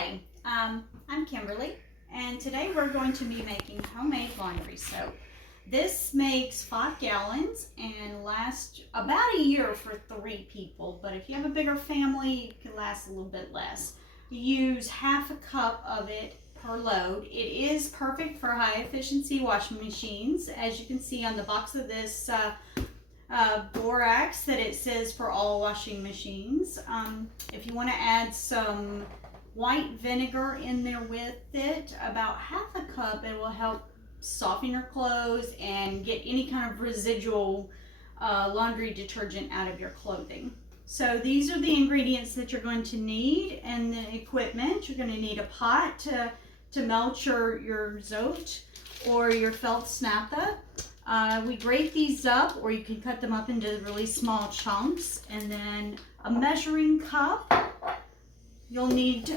Hi, I'm Kimberly, and today we're going to be making homemade laundry soap. This makes 5 gallons and lasts about a year for 3 people, but if you have a bigger family, it can last a little bit less. You use half a cup of it per load. It is perfect for high efficiency washing machines. As you can see on the box of this borax that it says for all washing machines. If you want to add some white vinegar in there with it, about half a cup, it will help soften your clothes and get any kind of residual laundry detergent out of your clothing. So these are the ingredients that you're going to need, and the equipment. You're going to need a pot to melt your zote or your felt snappa. We grate these up, or you can cut them up into really small chunks, and then a measuring cup. You'll need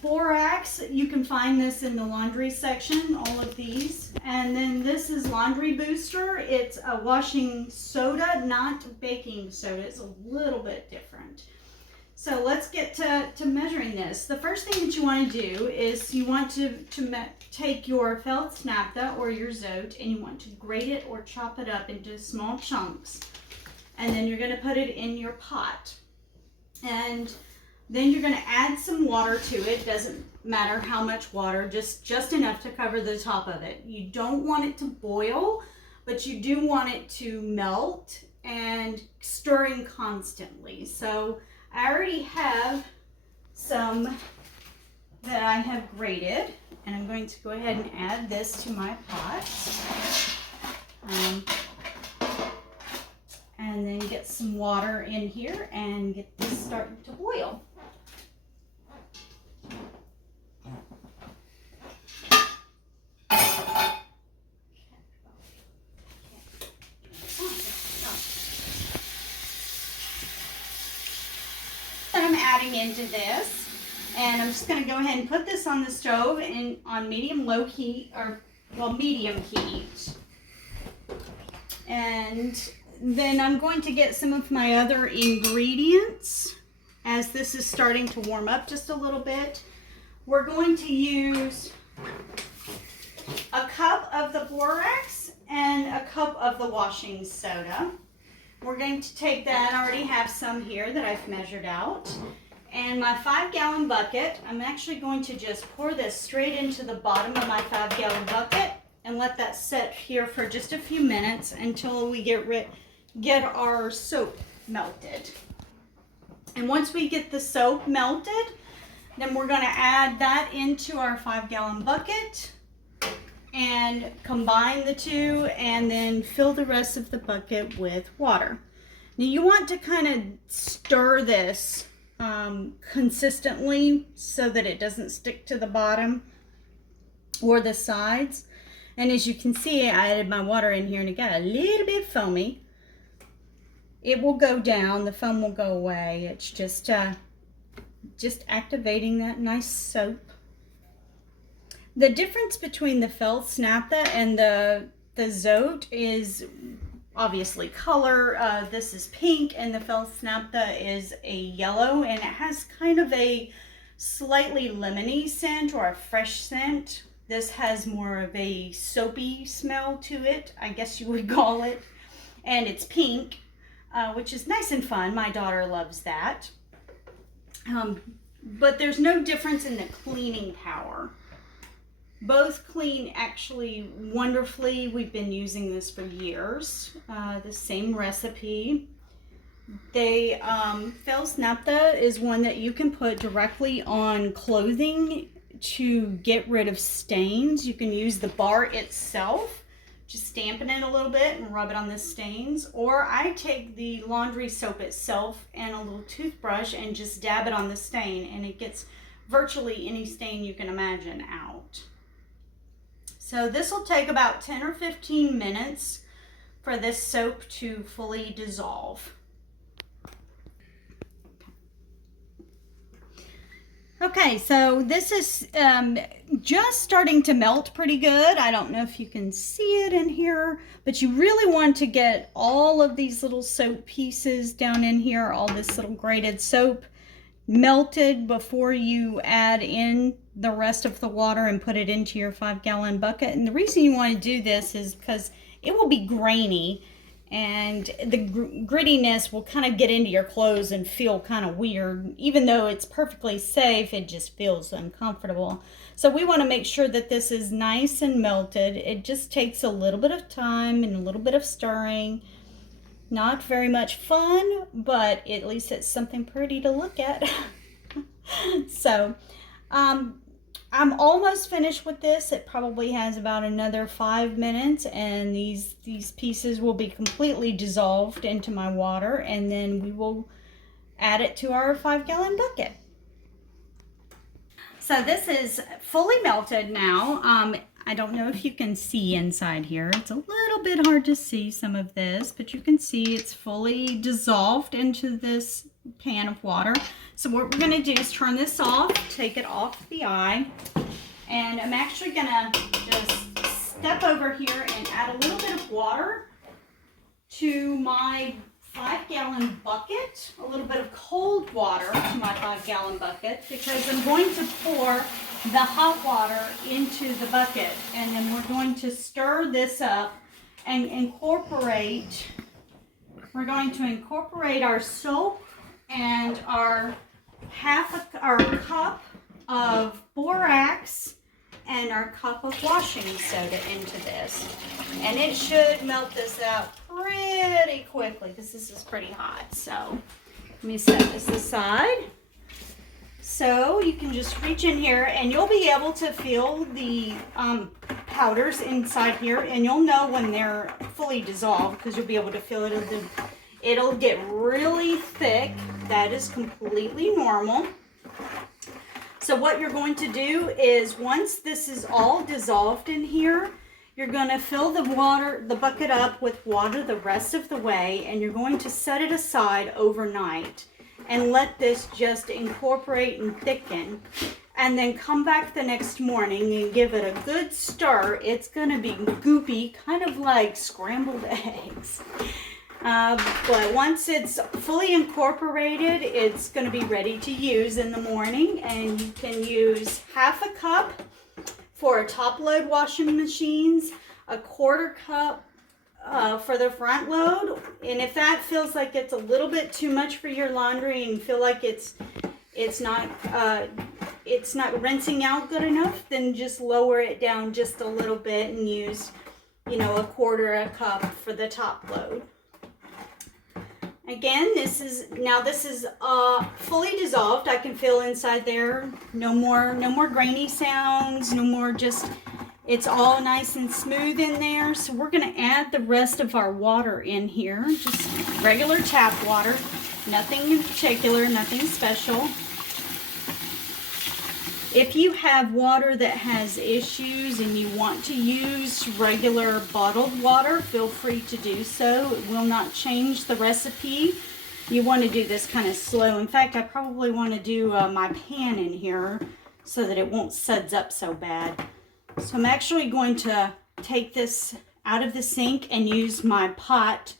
borax. You can find this in the laundry section, all of these. And then this is laundry booster. It's a washing soda, not baking soda. It's a little bit different. So let's get to measuring this. The first thing that you want to do is you want to take your felt snappa or your zote, and you want to grate it or chop it up into small chunks. And then you're going to put it in your pot. And then you're going to add some water to it. Doesn't matter how much water, just enough to cover the top of it. You don't want it to boil, but you do want it to melt, and stirring constantly. So I already have some that I have grated, and I'm going to go ahead and add this to my pot. And then get some water in here and get this starting to boil. That I'm adding into this, and I'm just going to go ahead and put this on the stove and on medium-low heat, or well, medium heat. And then I'm going to get some of my other ingredients as this is starting to warm up just a little bit. We're going to use a cup of the borax and a cup of the washing soda. We're going to take that. I already have some here that I've measured out. And my 5-gallon bucket, I'm actually going to just pour this straight into the bottom of my 5-gallon bucket and let that sit here for just a few minutes until we get our soap melted. And once we get the soap melted, then we're going to add that into our 5-gallon bucket and combine the two, and then fill the rest of the bucket with water. Now you want to kind of stir this consistently so that it doesn't stick to the bottom or the sides. And as you can see, I added my water in here and it got a little bit foamy. It will go down, the foam will go away. It's just activating that nice soap. The difference between the felt snappa and the zote is obviously color. This is pink and the felt snappa is a yellow, and it has kind of a slightly lemony scent or a fresh scent. This has more of a soapy smell to it, I guess you would call it. And it's pink, which is nice and fun. My daughter loves that. But there's no difference in the cleaning power. Both clean actually wonderfully. We've been using this for years. The same recipe. Felt snappa is one that you can put directly on clothing to get rid of stains. You can use the bar itself, just stamping it a little bit and rub it on the stains. Or I take the laundry soap itself and a little toothbrush and just dab it on the stain, and it gets virtually any stain you can imagine out. So this will take about 10 or 15 minutes for this soap to fully dissolve. Okay, so this is just starting to melt pretty good. I don't know if you can see it in here, but you really want to get all of these little soap pieces down in here, all this little grated soap melted before you add in the rest of the water and put it into your 5-gallon bucket. And the reason you want to do this is because it will be grainy, and the grittiness will kind of get into your clothes and feel kind of weird. Even though it's perfectly safe, it just feels uncomfortable. So we want to make sure that this is nice and melted. It just takes a little bit of time and a little bit of stirring. Not very much fun, but at least it's something pretty to look at. So I'm almost finished with this. It probably has about another 5 minutes, and these pieces will be completely dissolved into my water, and then we will add it to our 5-gallon bucket. So this is fully melted now. I don't know if you can see inside here. It's a little bit hard to see some of this, but you can see it's fully dissolved into this pan of water. So what we're gonna do is turn this off, take it off the eye, and I'm actually gonna just step over here and add a little bit of water to my 5-gallon bucket, a little bit of cold water to my 5-gallon bucket, because I'm going to pour the hot water into the bucket, and then we're going to stir this up and we're going to incorporate our soap and our cup of borax and our cup of washing soda into this. And it should melt this out pretty quickly because this is pretty hot. So let me set this aside. So you can just reach in here and you'll be able to feel the powders inside here, and you'll know when they're fully dissolved because you'll be able to feel it. It'll get really thick. That is completely normal. So what you're going to do is, once this is all dissolved in here, you're going to fill the bucket up with water the rest of the way, and you're going to set it aside overnight and let this just incorporate and thicken. And then come back the next morning and give it a good stir. It's going to be goopy, kind of like scrambled eggs. But once it's fully incorporated, it's going to be ready to use in the morning, and you can use half a cup for top load washing machines, a quarter cup for the front load. And if that feels like it's a little bit too much for your laundry and you feel like it's not rinsing out good enough, then just lower it down just a little bit and use, a quarter a cup for the top load. Again, this is fully dissolved. I can feel inside there. No more grainy sounds. No more it's all nice and smooth in there. So we're going to add the rest of our water in here. Just regular tap water. Nothing in particular, nothing special. If you have water that has issues and you want to use regular bottled water, feel free to do so. It will not change the recipe. You want to do this kind of slow. In fact, I probably want to do my pan in here so that it won't suds up so bad. So I'm actually going to take this out of the sink and use my pot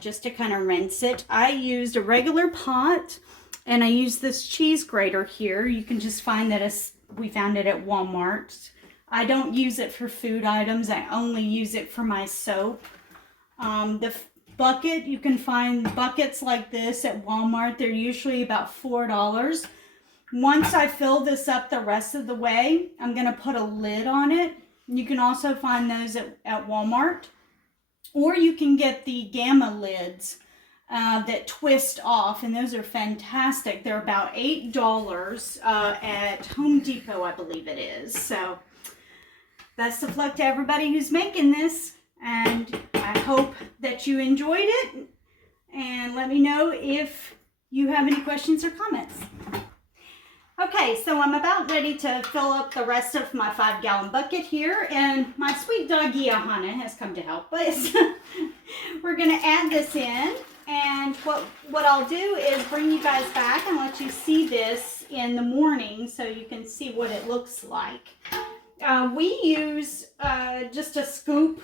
just to kind of rinse it. I used a regular pot, and I use this cheese grater here. You can just find that we found it at Walmart. I don't use it for food items. I only use it for my soap. The bucket, you can find buckets like this at Walmart. They're usually about $4. Once I fill this up the rest of the way, I'm going to put a lid on it. You can also find those at Walmart. Or you can get the Gamma lids that twist off, and those are fantastic. They're about $8 at Home Depot, I believe it is. So best of luck to everybody who's making this, and I hope that you enjoyed it, and let me know if you have any questions or comments. Okay, so I'm about ready to fill up the rest of my 5-gallon bucket here, and my sweet doggy Ahana has come to help us. We're going to add this in, and what I'll do is bring you guys back and let you see this in the morning so you can see what it looks like. We use just a scoop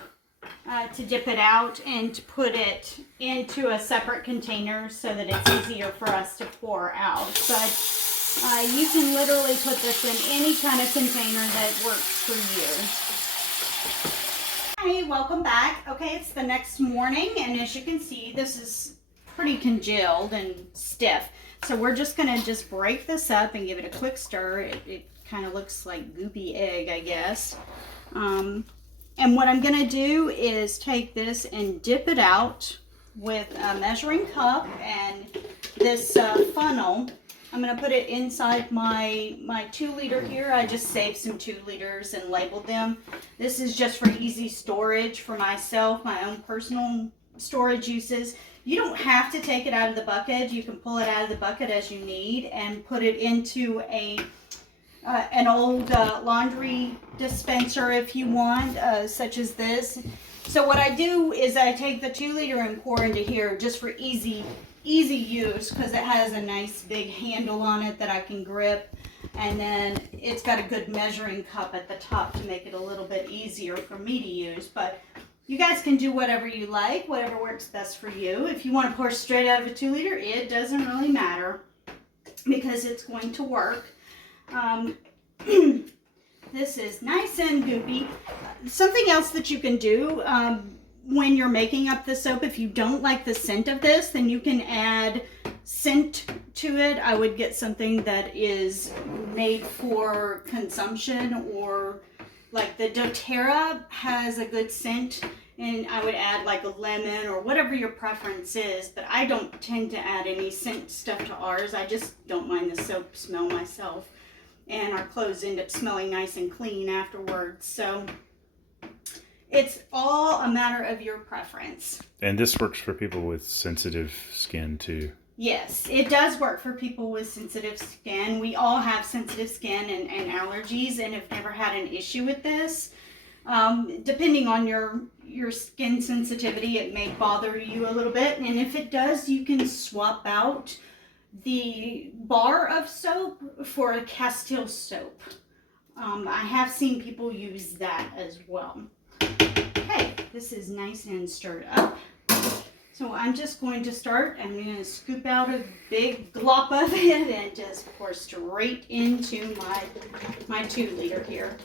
to dip it out and to put it into a separate container so that it's easier for us to pour out. But You can literally put this in any kind of container that works for you. Hi, welcome back. Okay, it's the next morning, and as you can see, this is pretty congealed and stiff. So we're just gonna break this up and give it a quick stir. It kind of looks like goopy egg, I guess. And what I'm gonna do is take this and dip it out with a measuring cup and this funnel. I'm gonna put it inside my 2 liter here. I just saved some 2 liters and labeled them. This is just for easy storage for myself, my own personal storage uses. You don't have to take it out of the bucket. You can pull it out of the bucket as you need and put it into an old laundry dispenser if you want, such as this. So what I do is I take the 2 liter and pour into here just for easy use, because it has a nice big handle on it that I can grip, and then it's got a good measuring cup at the top to make it a little bit easier for me to use. But you guys can do whatever you like, whatever works best for you. If you want to pour straight out of a 2 liter, it doesn't really matter because it's going to work. This is nice and goopy. Something else that you can do when you're making up the soap, if you don't like the scent of this, then you can add scent to it. I would get something that is made for consumption, or like the doTERRA has a good scent, and I would add like a lemon or whatever your preference is, but I don't tend to add any scent stuff to ours. I just don't mind the soap smell myself, and our clothes end up smelling nice and clean afterwards. So it's all a matter of your preference. And this works for people with sensitive skin too. Yes, it does work for people with sensitive skin. We all have sensitive skin and allergies, and have never had an issue with this. Depending on your skin sensitivity, it may bother you a little bit. And if it does, you can swap out the bar of soap for a Castile soap. I have seen people use that as well. Okay, this is nice and stirred up. So I'm just going to start. I'm going to scoop out a big glop of it and just pour straight into my 2 liter here.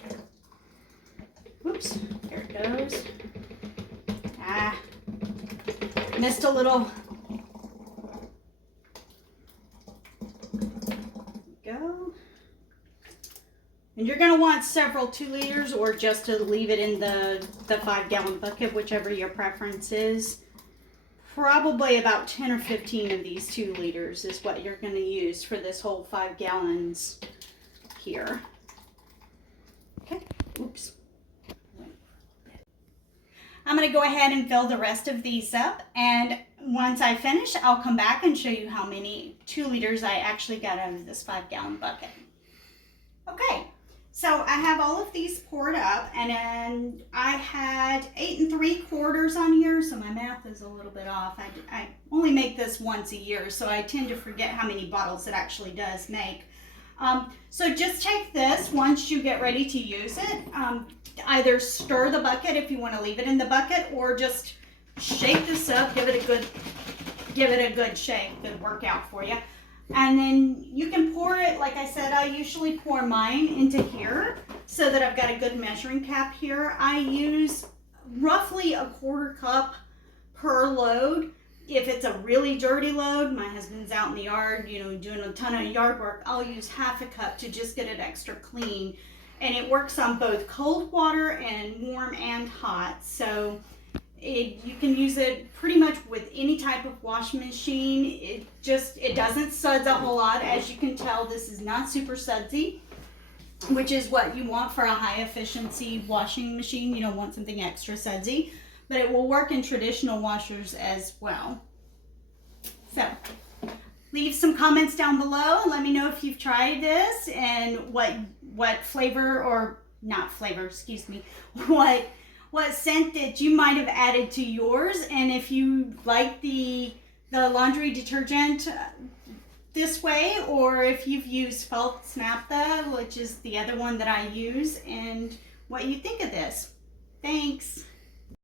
Oops, there it goes. Missed a little. Go. And you're going to want several 2 liters, or just to leave it in the 5-gallon bucket, whichever your preference is. Probably about 10 or 15 of these 2 liters is what you're going to use for this whole 5 gallons here. Okay, oops. I'm going to go ahead and fill the rest of these up, and once I finish, I'll come back and show you how many 2 liters I actually got out of this 5-gallon bucket. Okay, so I have all of these poured up, and then I had 8 3/4 on here, so my math is a little bit off. I only make this once a year, so I tend to forget how many bottles it actually does make. So just take this once you get ready to use it. Either stir the bucket if you want to leave it in the bucket, or just shake this up, give it a good shake, good workout for you. And then you can pour it, like I said, I usually pour mine into here so that I've got a good measuring cap here. I use roughly a 1/4 cup per load. If it's a really dirty load, my husband's out in the yard, doing a ton of yard work, I'll use 1/2 cup to just get it extra clean. And it works on both cold water and warm and hot. So you can use it pretty much with any type of washing machine. It doesn't suds a whole lot. As you can tell, this is not super sudsy, which is what you want for a high efficiency washing machine. You don't want something extra sudsy, but it will work in traditional washers as well. So leave some comments down below and let me know if you've tried this and what flavor, or not flavor, excuse me, what scent that you might have added to yours, and if you like the laundry detergent this way, or if you've used felt naphtha, which is the other one that I use, and what you think of this. Thanks.